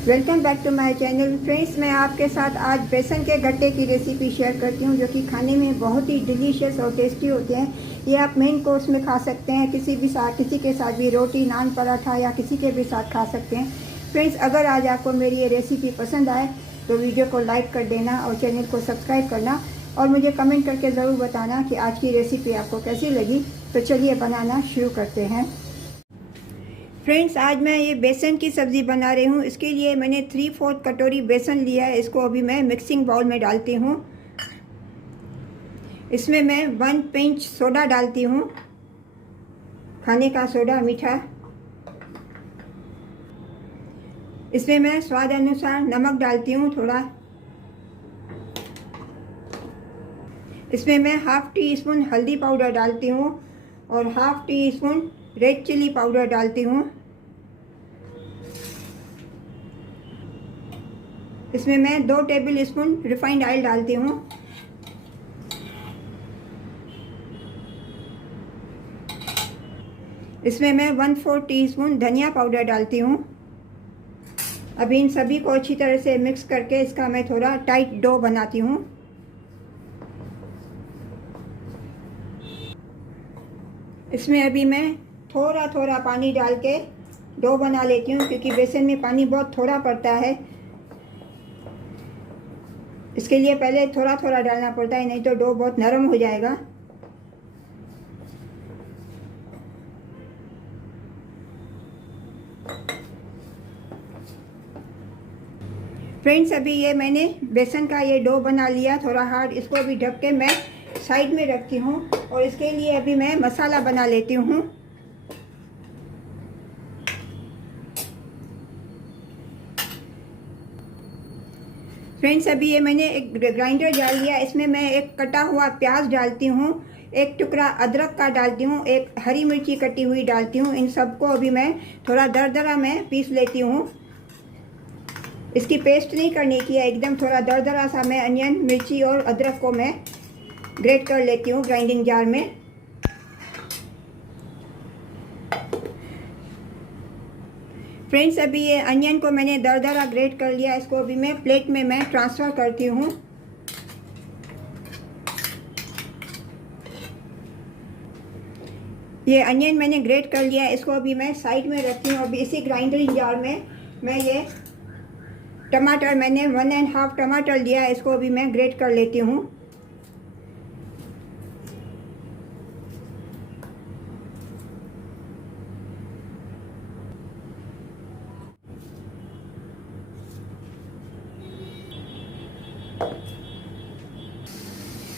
Welcome back to my channel friends. मैं आपके साथ आज बेसन के गट्टे की रेसिपी शेयर करती हूँ, जो कि खाने में बहुत ही डिलीशियस और टेस्टी होते हैं। ये आप मेन कोर्स में खा सकते हैं, किसी के साथ भी, रोटी, नान, पराठा या किसी के भी साथ खा सकते हैं। फ्रेंड्स, अगर आज आपको मेरी ये रेसिपी पसंद आए तो वीडियो को लाइक कर देना और चैनल को सब्सक्राइब करना, और मुझे कमेंट करके ज़रूर बताना कि आज की रेसिपी आपको कैसी लगी। तो चलिए बनाना शुरू करते हैं। फ्रेंड्स, आज मैं ये बेसन की सब्ज़ी बना रही हूँ। इसके लिए मैंने 3/4 कटोरी बेसन लिया है। इसको अभी मैं मिक्सिंग बाउल में डालती हूँ। इसमें मैं 1 पिंच सोडा डालती हूँ, खाने का सोडा, मीठा। इसमें मैं स्वाद अनुसार नमक डालती हूँ थोड़ा। इसमें मैं 1/2 टीस्पून हल्दी पाउडर डालती हूँ और 1/2 टीस्पून रेड चिली पाउडर डालती हूँ। इसमें मैं 2 टेबल स्पून रिफाइंड ऑयल डालती हूँ। इसमें मैं 1/4 टीस्पून धनिया पाउडर डालती हूँ। अभी इन सभी को अच्छी तरह से मिक्स करके इसका मैं थोड़ा टाइट डो बनाती हूँ। इसमें अभी मैं थोड़ा थोड़ा पानी डाल के डो बना लेती हूँ, क्योंकि बेसन में पानी बहुत थोड़ा पड़ता है। इसके लिए पहले थोड़ा थोड़ा डालना पड़ता है, नहीं तो डो बहुत नरम हो जाएगा। फ्रेंड्स, अभी ये मैंने बेसन का ये डो बना लिया थोड़ा हार्ड। इसको अभी ढक के मैं साइड में रखती हूँ, और इसके लिए अभी मैं मसाला बना लेती हूँ। फ्रेंड्स, अभी ये मैंने एक ग्राइंडर डाल लिया। इसमें मैं एक कटा हुआ प्याज डालती हूँ, एक टुकड़ा अदरक का डालती हूँ, एक हरी मिर्ची कटी हुई डालती हूँ। इन सबको अभी मैं थोड़ा दरदरा में पीस लेती हूँ। इसकी पेस्ट नहीं करनी की है, एकदम थोड़ा दरदरा सा मैं अनियन, मिर्ची और अदरक को मैं ग्रेट कर लेती हूँ ग्राइंडिंग जार में। फ्रेंड्स, अभी ये अनियन को मैंने दरदरा ग्रेट कर लिया। इसको अभी मैं प्लेट में मैं ट्रांसफ़र करती हूँ। ये अनियन मैंने ग्रेट कर लिया है, इसको अभी मैं साइड में रखती हूँ। अभी इसी ग्राइंडरिंग जार में मैं ये टमाटर, मैंने 1.5 टमाटर लिया है, इसको अभी मैं ग्रेट कर लेती हूँ।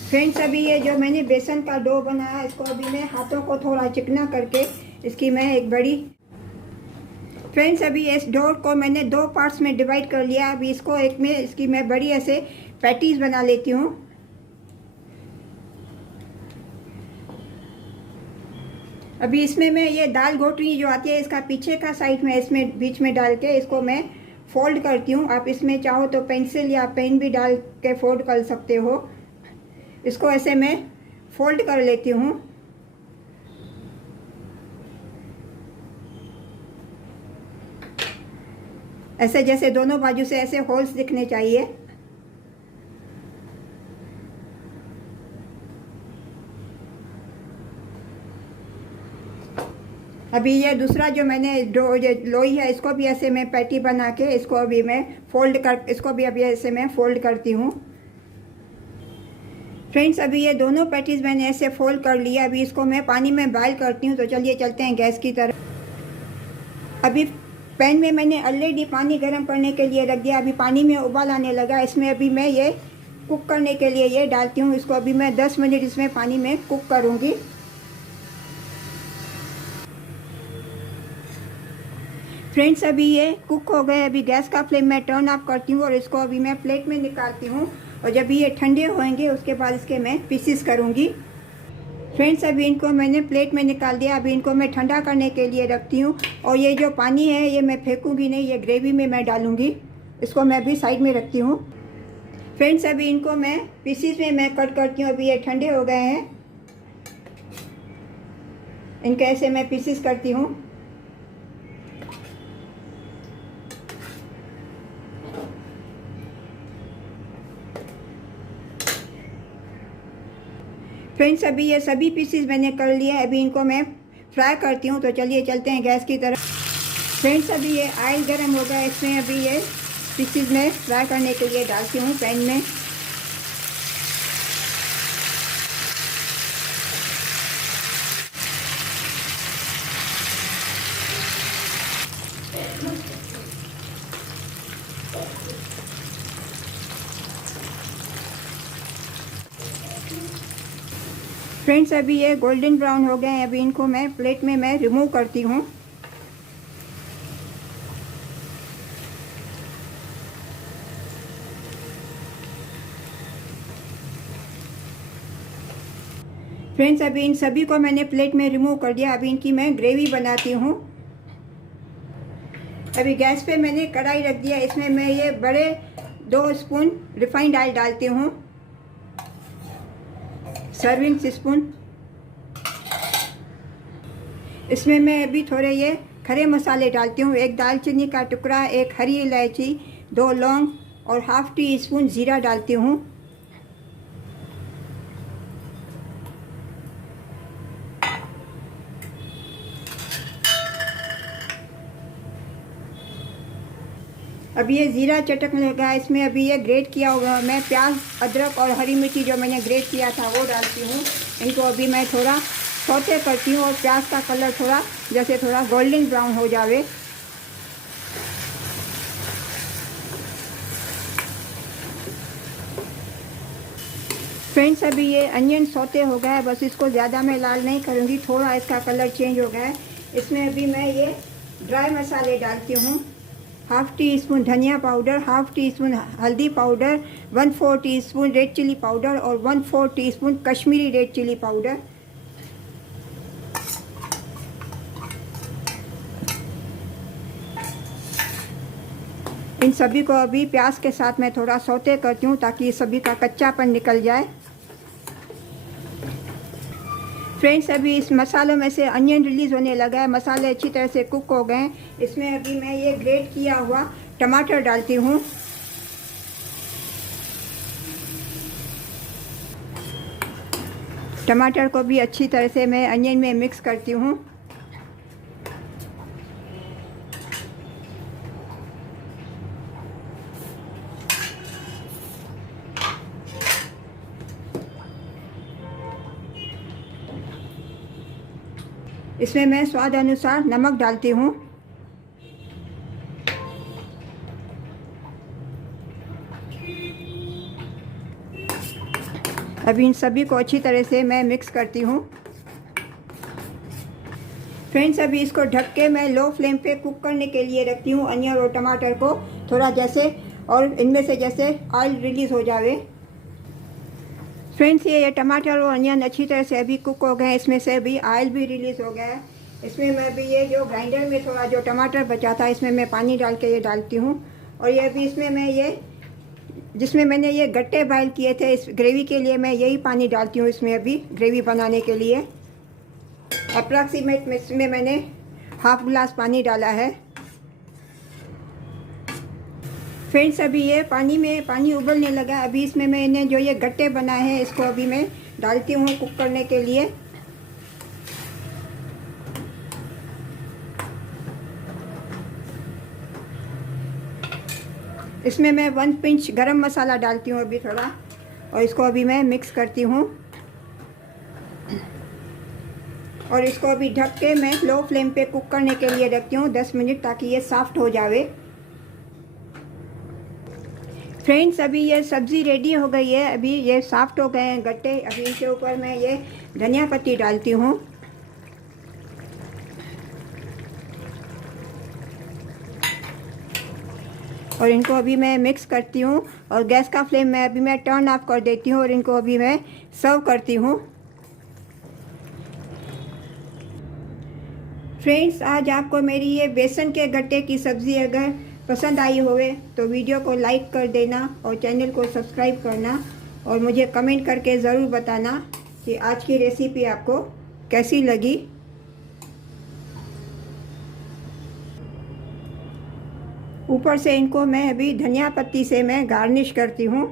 फ्रेंड्स, अभी ये जो मैंने बेसन का डो बनाया, इसको अभी मैं हाथों को थोड़ा चिकना करके इसकी मैं एक बड़ी फ्रेंड्स, अभी इस डो को मैंने 2 पार्ट्स में डिवाइड कर लिया। अभी इसको एक में इसकी मैं बड़ी ऐसे पैटीज बना लेती हूँ। अभी इसमें मैं ये दाल घोटनी जो आती है, इसका पीछे का साइड में इसमें बीच में डाल के इसको मैं फोल्ड करती हूँ। आप इसमें चाहो तो पेंसिल या पेन भी डाल के फोल्ड कर सकते हो। इसको ऐसे मैं फोल्ड कर लेती हूँ। ऐसे जैसे दोनों बाजू से ऐसे होल्स दिखने चाहिए। अभी ये दूसरा जो मैंने लोई है, इसको भी ऐसे मैं पैटी बना के इसको अभी मैं इसको भी अभी ऐसे मैं फोल्ड करती हूँ। फ्रेंड्स, अभी ये दोनों पैटीज मैंने ऐसे फोल्ड कर लिया। अभी इसको मैं पानी में बॉयल करती हूँ। तो चलिए चलते हैं गैस की तरफ। अभी पैन में मैंने ऑलरेडी पानी गर्म करने के लिए रख दिया। अभी पानी में उबाल आने लगा। इसमें अभी मैं ये कुक करने के लिए ये डालती हूँ। इसको अभी मैं 10 मिनट इसमें पानी में कुक करूँगी। फ्रेंड्स, अभी ये कुक हो गए। अभी गैस का फ्लेम मैं टर्न ऑफ करती हूँ और इसको अभी मैं प्लेट में निकालती हूँ। और जब ये ठंडे होंगे उसके बाद इसके मैं पीसीस करूँगी। फ्रेंड्स, अभी इनको मैंने प्लेट में निकाल दिया। अभी इनको मैं ठंडा करने के लिए रखती हूँ। और ये जो पानी है ये मैं फेंकूँगी नहीं, ये ग्रेवी में मैं डालूँगी। इसको मैं अभी साइड में रखती हूँ। फ्रेंड्स, अभी इनको मैं पीसीस में मैं कट करती हूँ। अभी ये ठंडे हो गए हैं। इनके ऐसे मैं पीसीस करती हूँ। फ्रेंड्स अभी ये सभी पीसेस मैंने कर लिए, अभी इनको मैं फ्राई करती हूँ। तो चलिए चलते हैं गैस की तरफ। फ्रेंड्स अभी ये ऑयल गर्म हो गया, इसमें अभी ये पीसेस में फ्राई करने के लिए डालती हूँ पैन में। फ्रेंड्स अभी ये गोल्डन ब्राउन हो गए हैं, अभी इनको मैं प्लेट में मैं रिमूव करती हूँ। फ्रेंड्स अभी इन सभी को मैंने प्लेट में रिमूव कर दिया, अभी इनकी मैं ग्रेवी बनाती हूँ। अभी गैस पे मैंने कढ़ाई रख दिया, इसमें मैं ये बड़े 2 स्पून रिफाइंड ऑयल डालती हूँ, सर्विंग स्पून। इसमें मैं अभी थोड़े ये खड़े मसाले डालती हूँ, 1 दालचीनी का टुकड़ा, 1 हरी इलायची, 2 लौंग और ½ टीस्पून जीरा डालती हूँ। अभी ये ज़ीरा चटकने लगा है, इसमें अभी ये ग्रेट किया हुआ मैं प्याज, अदरक और हरी मिर्ची जो मैंने ग्रेट किया था वो डालती हूँ। इनको अभी मैं थोड़ा सौते करती हूँ और प्याज का कलर थोड़ा गोल्डन ब्राउन हो जावे। फ्रेंड्स अभी ये अनियन सौते हो गया है, बस इसको ज़्यादा मैं लाल नहीं करूँगी, थोड़ा इसका कलर चेंज हो गया है। इसमें अभी मैं ये ड्राई मसाले डालती हूँ, ½ टीस्पून धनिया पाउडर, ½ टीस्पून हल्दी powder, 1/4 teaspoon red chilli powder और 1/4 teaspoon Kashmiri red chilli powder. इन सभी को अभी प्याज के साथ मैं थोड़ा सौते करती हूँ ताकि सभी का कच्चापन निकल जाए। फ्रेंड्स अभी इस मसालों में से अनियन रिलीज़ होने लगा है, मसाले अच्छी तरह से कुक हो गए हैं। इसमें अभी मैं ये ग्रेट किया हुआ टमाटर डालती हूँ। टमाटर को भी अच्छी तरह से मैं अनियन में मिक्स करती हूँ। इसमें मैं स्वाद अनुसार नमक डालती हूँ। अभी इन सभी को अच्छी तरह से मैं मिक्स करती हूँ। फ्रेंड्स अभी इसको ढक के मैं लो फ्लेम पे कुक करने के लिए रखती हूँ अनियन और टमाटर को, थोड़ा जैसे और इनमें से जैसे ऑयल रिलीज़ हो जावे। फ्रेंड्स ये टमाटर और अनियन अच्छी तरह से अभी कुक हो गए हैं, इसमें से अभी ऑयल भी रिलीज़ हो गया है। इसमें मैं अभी ये जो ग्राइंडर में थोड़ा जो टमाटर बचा था इसमें मैं पानी डाल के ये डालती हूँ। और ये अभी इसमें मैं ये जिसमें मैंने ये गट्टे बॉयल किए थे इस ग्रेवी के लिए मैं यही पानी डालती हूँ इसमें अभी ग्रेवी बनाने के लिए। अप्रॉक्सीमेट में मैंने ½ गिलास पानी डाला है। फ्रेंड्स अभी ये पानी उबलने लगा, अभी इसमें मैंने जो ये गट्टे बनाए हैं इसको अभी मैं डालती हूँ कुक करने के लिए। इसमें मैं 1 पिंच गरम मसाला डालती हूँ अभी थोड़ा, और इसको अभी मैं मिक्स करती हूँ। और इसको अभी ढक के मैं लो फ्लेम पे कुक करने के लिए रखती हूँ 10 मिनट, ताकि ये सॉफ्ट हो जावे। फ्रेंड्स अभी ये सब्ज़ी रेडी हो गई है, अभी ये सॉफ्ट हो गए हैं गट्टे। अभी इनके ऊपर मैं ये धनिया पत्ती डालती हूँ। और इनको अभी मैं मिक्स करती हूँ और गैस का फ्लेम मैं अभी मैं टर्न ऑफ कर देती हूँ और इनको अभी मैं सर्व करती हूँ। फ्रेंड्स आज आपको मेरी ये बेसन के गट्टे की सब्ज़ी अगर पसंद आई होवे तो वीडियो को लाइक कर देना और चैनल को सब्सक्राइब करना, और मुझे कमेंट करके ज़रूर बताना कि आज की रेसिपी आपको कैसी लगी। ऊपर से इनको मैं अभी धनिया पत्ती से मैं गार्निश करती हूँ।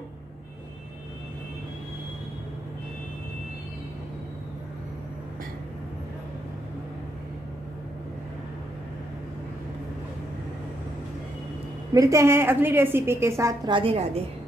मिलते हैं अगली रेसिपी के साथ। राधे राधे।